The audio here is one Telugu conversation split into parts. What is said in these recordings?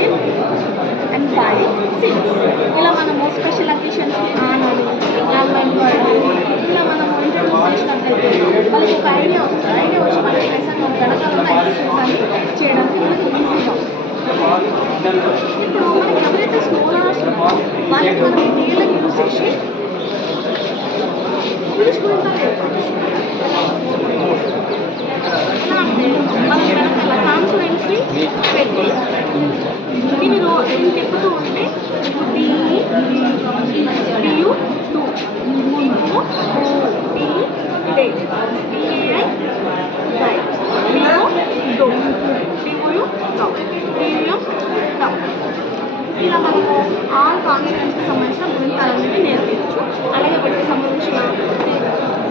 Will and by since. ఇలా మనము స్పెషల్ అకేషన్స్కి ఆన్ అని యాన్యువల్ ఇలా మనము ఇంట్రడ్యూస్ చేసినట్లయితే వాళ్ళకి ఒక ఐడియా వస్తుంది. ఐడియా వచ్చి మనకి లెసన్ గణకాలంలో ఎక్సర్సైజ్ అని చేయడానికి మనకి ఈజీగా ఉంటుంది. ఇప్పుడు మనకి ఎవరైతే స్లో లర్నర్స్ ఉన్నారో వాళ్ళకి మనం ఈ డేలను యూజ్ చేసి ఇంగ్లీష్ గురించి ఎలా అంటే మనం వెనకాల కాన్సనెంట్స్ని పెట్టి దీన్ని తిప్పుతూ ఉంటే డియు టూ ఇంకో డి డే డిఐ డై డియో డో డియు డౌ డియో డౌ. ఇలా మనము ఆల్ కాన్సనెంట్స్కి సంబంధించిన గుణితాలనేవి నేర్పించవచ్చు. అలాగే వాటికి సంబంధించిన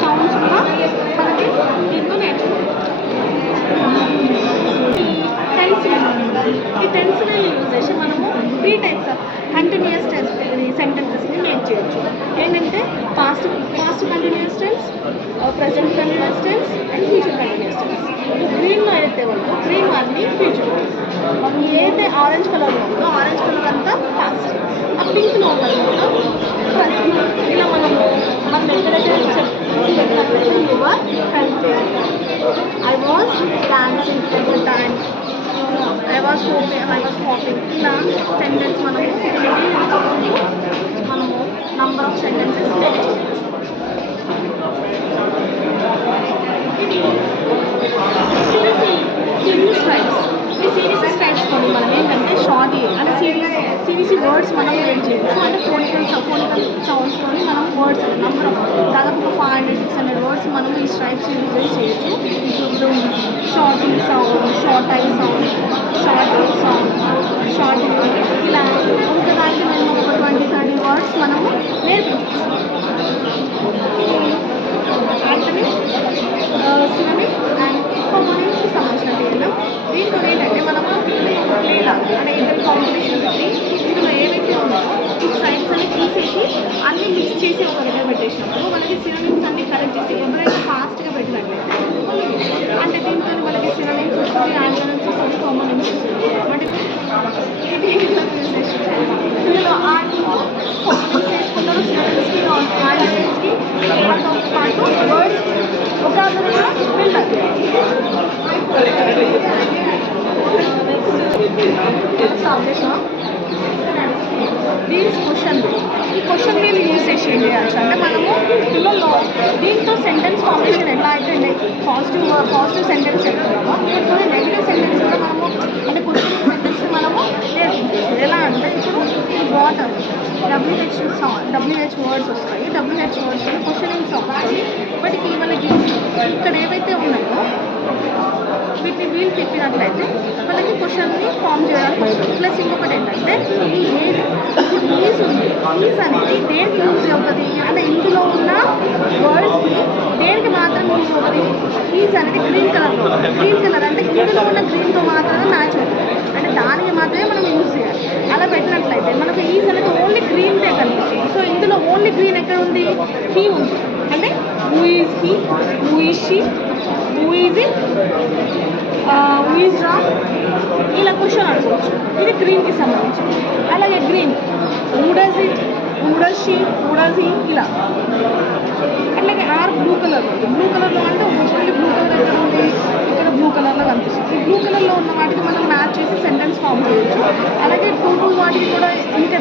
సౌండ్స్ కూడా మనకి దీంతో నేర్చుకోవచ్చు. ఈ టెన్స్ని యూజ్ చేసి మనము 3 టైప్స్ ఆఫ్ కంటిన్యూస్ సెంటెన్సెస్ని మేక్ చేయొచ్చు. ఏంటంటే past continuous tense, present continuous tense and future continuous tense. గ్రీన్లో అయితే ఉందో గ్రీన్ అన్ని ఫ్యూచర్, ఏదైతే ఆరెంజ్ కలర్లో ఉందో ఆరెంజ్ కలర్ అంతా పాస్ట్, ఆ పింక్లో ఉన్నది కూడా ప్రెజెంట్. ఇలా మనం ఎక్కడైతే చెప్పినట్లయితే your helping, I was dancing at the time, I was hopping. ఇలా సెంటెన్స్ మనము number of sentences series types. ఈ సిరీస్ టైప్స్ కొని మనం ఏంటంటే షార్ట్ అంటే సిరీస్ వర్డ్స్ మనం క్రియేట్ చేయొచ్చు. అంటే ఫోనికల్ సౌండ్స్తోని మనం వర్డ్స్ నంబర్ ఆఫ్ దాదాపు 500-600 వర్డ్స్ మనం ఈ స్ట్రైప్స్ యూజ్ చేయొచ్చు. ఇప్పుడు షార్ట్ ఈ sound, short I sound, short A sound, short ఇలా ఒకదానికి మేము ఒక 20-30 వర్డ్స్ మనము నేర్పించవచ్చు. అంటే సినోనిమ్ అండ్ హామోనిమ్స్కి సంబంధించిన డేటా దీంతో ఏంటంటే మనము లేదా అంటే ఇద్దరు కాంబినేషన్ పెట్టి ఇందులో ఏవైతే ఉన్నాయో ఈ స్ట్రైప్స్ అన్ని తీసేసి అన్ని మిక్స్ చేసి ఒక దగ్గర పెట్టేసినప్పుడు మనకి సినోనిమ్స్ అన్ని కరెక్ట్ చేసి ఎవరైతే ఫాస్ట్గా పెట్టినట్లయితే అంటే దీంతో మనకి సినోనిమ్స్ వస్తుంది, యాంటోనిమ్స్ వస్తుంది, హామోనిమ్స్ వస్తుంది. అంటే ఇది ఇందులో హామోనిమ్స్ వేసుకుంటారు, సినోనిమ్స్కి యాంటోనిమ్స్కి వాళ్ళతో పాటు వర్డ్స్ ఒక కూడా వెళ్ళాలి. దీని ఈ క్వశ్చన్ మీరు యూజ్ చేసి ఏం చేయొచ్చు అంటే మనము పిల్లల్లో దీంతో సెంటెన్స్ ఫార్మేషన్ ఎలా అయితే పాజిటివ్ సెంటెన్స్ చెప్తున్నామో దీంతో నెగిటివ్ సెంటెన్స్ కూడా మనము అంటే క్వశ్చన్ సెంటెన్స్ మనము నేర్పించవచ్చు. ఎలా అంటే ఇప్పుడు వాటర్ WH వర్డ్స్ వస్తాయి. WH వర్డ్స్ క్వశ్చనింగ్ సౌండ్స్ వాటికి మనకి ఇక్కడ ఏవైతే ఉన్నాయో వీటిని వీలు తిప్పినట్లయితే వాళ్ళకి క్వశ్చన్ని ఫామ్ చేయడానికి వస్తుంది. ప్లస్ ఇంకొకటి ఏంటంటే ఈ ఈజ్ ఉంది, ఈజ్ అనేది దేనికి యూజ్ అవుతుంది అంటే ఇందులో ఉన్న వర్డ్స్కి దేనికి మాత్రం యూజ్ అవుతుంది. ఈజ్ అనేది గ్రీన్ కలర్లో, గ్రీన్ కలర్ అంటే ఇందులో ఉన్న గ్రీన్తో మాత్రమే మ్యాచ్ అవుతుంది. అంటే దానికి మాత్రమే మనం యూజ్ చేయాలి. అలా పెట్టినట్లయితే మనకు ఈజ్ అనేది ఓన్లీ గ్రీన్దే కనిపిస్తుంది. సో ఇందులో ఓన్లీ గ్రీన్ ఎక్కడ ఉంది, హీ ఉంది. అంటే who is he, who is she, who is it, who is Ram, ఇలా క్వశ్చన్ అనుకోవచ్చు. ఇది గ్రీన్కి సంబంధించి. అలాగే green who does it, who does she, who does he ఇలా. అట్లాగే ఆర్ బ్లూ కలర్లో అంటే ఓన్లీ బ్లూ కలర్ ఎక్కడ ఉంది, ఇక్కడ బ్లూ కలర్లో కనిపిస్తుంది. ఈ బ్లూ కలర్లో ఉన్న వాటికి మనం మ్యాచ్ చేసి సెంటెన్స్ ఫామ్ చేయొచ్చు. అలాగే టూ వాటికి కూడా ఇంకా